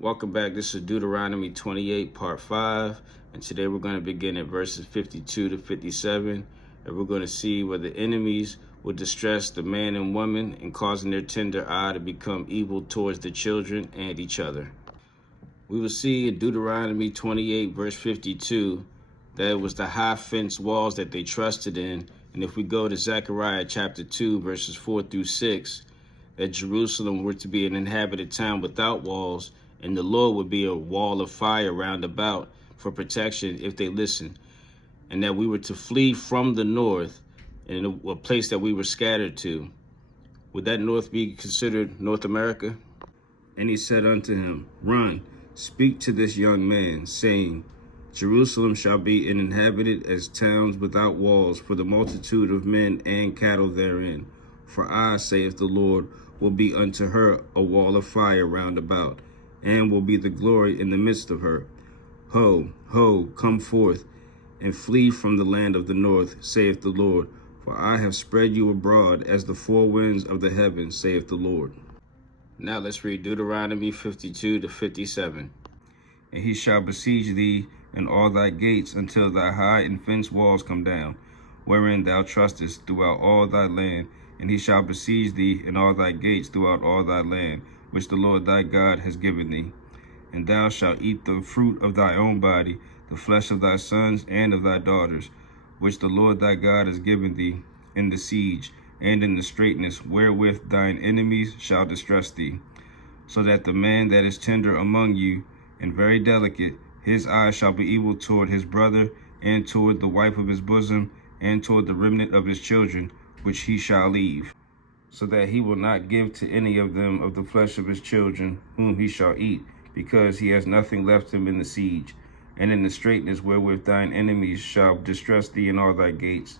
Welcome back. This is Deuteronomy 28, part 5. And today we're going to begin at verses 52 to 57. And we're going to see where the enemies will distress the man and woman and causing their tender eye to become evil towards the children and each other. We will see in Deuteronomy 28, verse 52, that it was the high fence walls that they trusted in. And if we go to Zechariah chapter 2, verses 4 through 6, that Jerusalem were to be an inhabited town without walls, and the Lord would be a wall of fire round about for protection if they listened, and that we were to flee from the north in a place that we were scattered to. Would that north be considered North America? And he said unto him, Run, speak to this young man, saying, Jerusalem shall be inhabited as towns without walls for the multitude of men and cattle therein. For I, saith the Lord, will be unto her a wall of fire round about, and will be the glory in the midst of her. Ho, ho, come forth, and flee from the land of the north, saith the Lord. For I have spread you abroad as the four winds of the heavens, saith the Lord. Now let's read Deuteronomy 52 to 57. And he shall besiege thee in all thy gates until thy high and fenced walls come down, wherein thou trustest throughout all thy land. And he shall besiege thee in all thy gates throughout all thy land, which the Lord thy God has given thee. And thou shalt eat the fruit of thy own body, the flesh of thy sons and of thy daughters, which the Lord thy God has given thee, in the siege and in the straitness wherewith thine enemies shall distress thee. So that the man that is tender among you, and very delicate, his eye shall be evil toward his brother, and toward the wife of his bosom, and toward the remnant of his children, which he shall leave. So that he will not give to any of them of the flesh of his children, whom he shall eat, because he has nothing left him in the siege, and in the straitness wherewith thine enemies shall distress thee in all thy gates.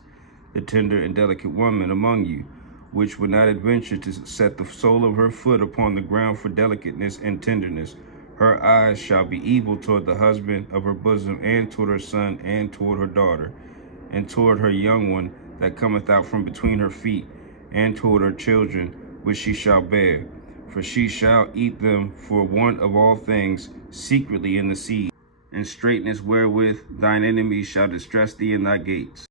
The tender and delicate woman among you, which would not adventure to set the sole of her foot upon the ground for delicateness and tenderness, her eyes shall be evil toward the husband of her bosom, and toward her son, and toward her daughter, and toward her young one that cometh out from between her feet, and toward her children, which she shall bear. For she shall eat them for want of all things, secretly in the siege, and straitness wherewith thine enemies shall distress thee in thy gates.